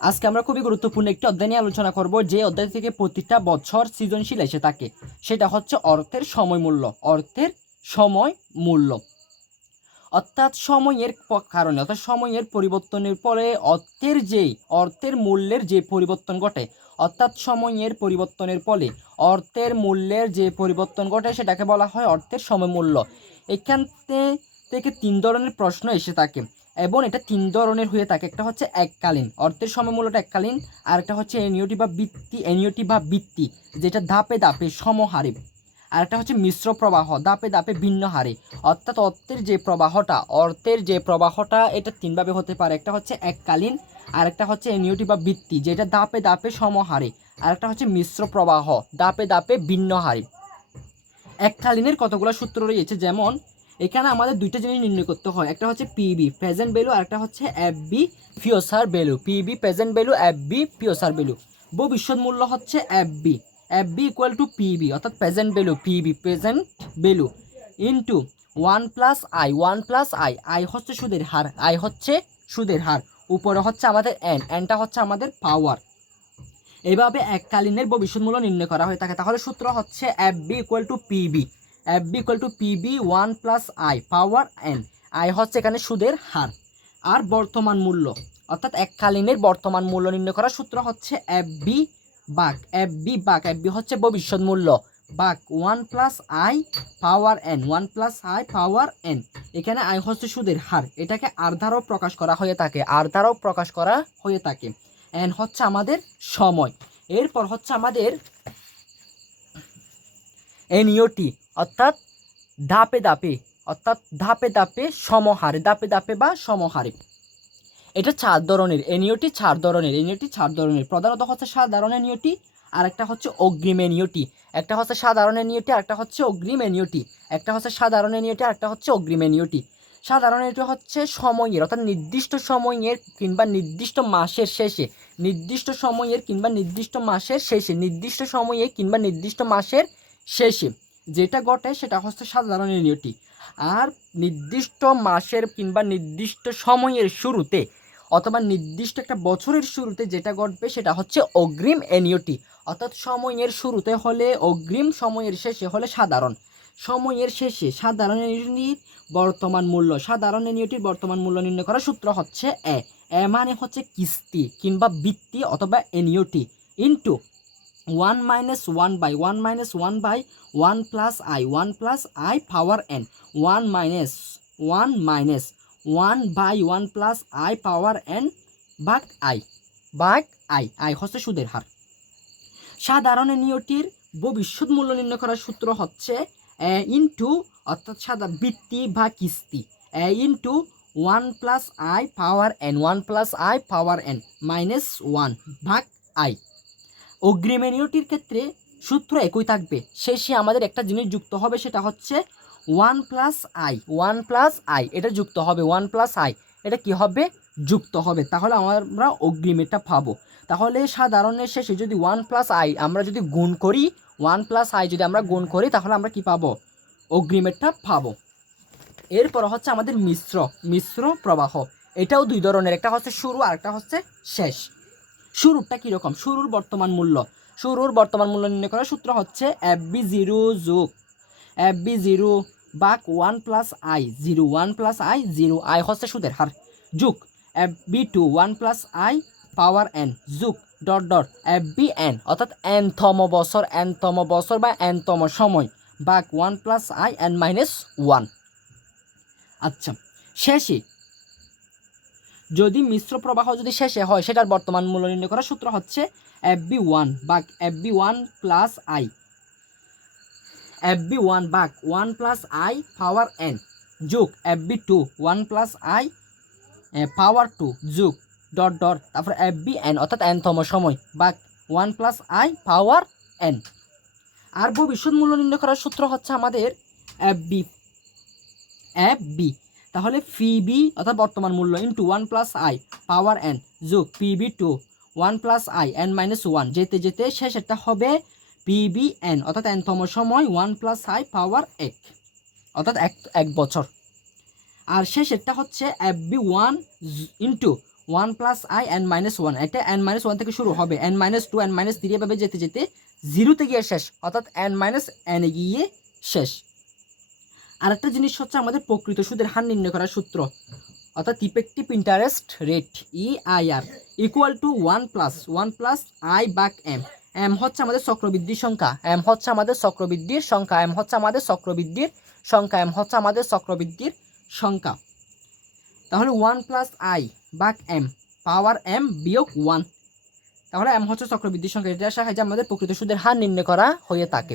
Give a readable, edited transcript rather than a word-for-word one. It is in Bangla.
আজকে আমরা খুবই গুরুত্বপূর্ণ একটি অধ্যায় নিয়ে আলোচনা করব, যে অধ্যায় থেকে প্রতিটা বছর সৃজনশীল এসে থাকে। সেটা হচ্ছে অর্থের সময় মূল্য। অর্থের সময় মূল্য অর্থাৎ সময়ের কারণে, অর্থাৎ সময়ের পরিবর্তনের পরে অর্থের মূল্যের যে পরিবর্তন ঘটে, অর্থাৎ সময়ের পরিবর্তনের ফলে অর্থের মূল্যের যে পরিবর্তন ঘটে সেটাকে বলা হয় অর্থের সময় মূল্য। এখান থেকে তিন ধরনের প্রশ্ন এসে থাকে এবং এটা তিন ধরনের হয়ে থাকে। একটা হচ্ছে এককালীন, অর্থের সময় মূল্যটা এককালীন। আর একটা হচ্ছে এনিওটি বা বৃত্তি, যেটা ধাপে ধাপে সমহারে। আর একটা হচ্ছে মিশ্র প্রবাহ, ধাপে ধাপে ভিন্ন হারে। অর্থাৎ অর্থের যে প্রবাহটা এটা তিনভাবে হতে পারে। একটা হচ্ছে এককালীন, আর একটা হচ্ছে এনিওটি বা বৃত্তি, যেটা ধাপে ধাপে সমহারে। আর একটা হচ্ছে মিশ্র প্রবাহ, ধাপে ধাপে ভিন্ন হারে। এককালীনের কতগুলো সূত্র রয়েছে, যেমন এখানে আমাদের দুইটা জিনিস নির্ণয় করতে হয়। একটা হচ্ছে পিবি প্রেজেন্ট ভ্যালু, আর একটা হচ্ছে FV future value. PV present value, FV future value. ভবিষ্যৎ মূল্য হচ্ছে FV. FV equal to PV, অর্থাৎ present value, PV present value into 1 + i। I হচ্ছে সুদের হার। উপরে হচ্ছে আমাদের এনটা হচ্ছে আমাদের পাওয়ার। এইভাবে এককালীনের ভবিষ্যৎ মূল্য নির্ণয় করা হয়ে থাকে। তাহলে সূত্র হচ্ছে FB equal to PB. FB equal to PB 1 + i power n। I হচ্ছে এখানে সুদের হার। আর বর্তমান মূল্য, অর্থাৎ এককালীনের বর্তমান মূল্য নির্ণয় করার সূত্র হচ্ছে এফবি হচ্ছে ভবিষ্যৎ মূল্য ভাগ 1 + i পাওয়ার n। এখানে আই হচ্ছে সুদের হার। এটাকে আর দ্বারাও প্রকাশ করা হয়ে থাকে। এন হচ্ছে আমাদের সময়। এরপর হচ্ছে আমাদের এনিওটি, অর্থাৎ ধাপে ধাপে সমহারে। এটা চার ধরনের এনিওটি, প্রধানত হচ্ছে সাধারণ এনিওটি, আর একটা হচ্ছে অগ্রিম এনিওটি। সাধারণ এনিওটি, সাধারণ এনিওটি হচ্ছে সময়ের, অর্থাৎ নির্দিষ্ট সময়ের কিংবা নির্দিষ্ট মাসের শেষে, যেটা ঘটে সেটা হচ্ছে সাধারণ এনিওটি। আর নির্দিষ্ট মাসের কিংবা নির্দিষ্ট সময়ের শুরুতে অথবা নির্দিষ্ট একটা বছরের শুরুতে যেটা ঘটবে সেটা হচ্ছে অগ্রিম এনিওটি। অর্থাৎ সময়ের শুরুতে হলে অগ্রিম, সময়ের শেষে হলে সাধারণ। সময়ের শেষে সাধারণ এনিওটির বর্তমান মূল্য নির্ণয় করার সূত্র হচ্ছে এ মানে হচ্ছে কিস্তি কিংবা বৃত্তি অথবা annuity into 1 - 1 by 1 + i power n। 1 - 1 by 1 + i power n ভাগ i হচ্ছে সুদের হার। সাধারণ এনিওটির ভবিষ্যৎ মূল্য নির্ণয় করার সূত্র হচ্ছে ইন্টু, অর্থাৎ বৃত্তি বা কিস্তি, into 1 + i power n minus 1 ভাগ i। অগ্রিম এনিওটির ক্ষেত্রে সূত্র একই থাকবে, শেষে আমাদের একটা জিনিস যুক্ত হবে, সেটা হচ্ছে 1 + i। এটা যুক্ত হবে 1 + i, এটা কি হবে? যুক্ত হবে। তাহলে আমরা অগ্রিমেরটা পাবো। তাহলে সাধারণের শেষে যদি 1 + i আমরা যদি গুণ করি, তাহলে আমরা কি পাবো? অগ্রিমেরটা পাবো। এরপর হচ্ছে আমাদের মিশ্র প্রবাহ। এটাও দুই ধরনের, একটা হচ্ছে শুরু আর একটা হচ্ছে শেষ। শুরুরটা কীরকম? শুরুর বর্তমান মূল্য নির্ণয় করার সূত্র হচ্ছে FB0 ভাগ 1 + i, i হচ্ছে সুদের হার, যোগ FB2 1 + i পাওয়ার n, যোগ FBn, অর্থাৎ nতম বছর বা nতম সময়, ভাগ 1 + i n-1। আচ্ছা, শেষে যদি মিশ্র প্রবাহ যদি শেষে হয়, সেটার বর্তমান মূল্য নির্ণয় করার সূত্র হচ্ছে FB1 ভাগ FB1 ভাগ 1 + i পাওয়ার n, যোগ FB2 1 + i পাওয়ার 2, যোগ তারপর FBn, অর্থাৎ nতম সময়, ভাগ 1 + i পাওয়ার n। আর ভবিষ্যৎ মূল্য নির্ণয় করার সূত্র হচ্ছে আমাদের FB। তাহলে পিবি, অর্থাৎ বর্তমান মূল্য, ইন্টু 1 + i পাওয়ার n, যোগ PB2 1 + i n-1। যেতে যেতে শেষেরটা হবে PBn, অর্থাৎ nতম সময় 1 + i পাওয়ার 1, অর্থাৎ এক বছর। আর শেষেরটা হচ্ছে FB1 into 1 plus I n minus one, এটা n মাইনাস ওয়ান থেকে শুরু হবে, n minus two n minus three এভাবে যেতে যেতে জিরোতে গিয়ে শেষ, অর্থাৎ n মাইনাস এ গিয়ে শেষ। আরেকটা জিনিস হচ্ছে আমাদের প্রকৃত সুদের হার নির্ণয় করার সূত্র, অর্থাৎ effective interest rate EIR equal to 1 plus I বাক এম। এম হচ্ছে আমাদের চক্রবৃদ্ধির সংখ্যা, এম হচ্ছে আমাদের চক্রবৃদ্ধির সংখ্যা, এম হচ্ছে আমাদের চক্রবৃদ্ধির সংখ্যা, এম হচ্ছে আমাদের চক্রবৃদ্ধির সংখ্যা। তাহলে 1 প্লাস আই বাক এম পাওয়ার এম বিয়োগ 1, তাহলে এম হচ্ছে চক্রবৃদ্ধির সংখ্যা। এটা সাহায্যে আমাদের প্রকৃত সুদের হার নির্ণয় করা হয়ে থাকে।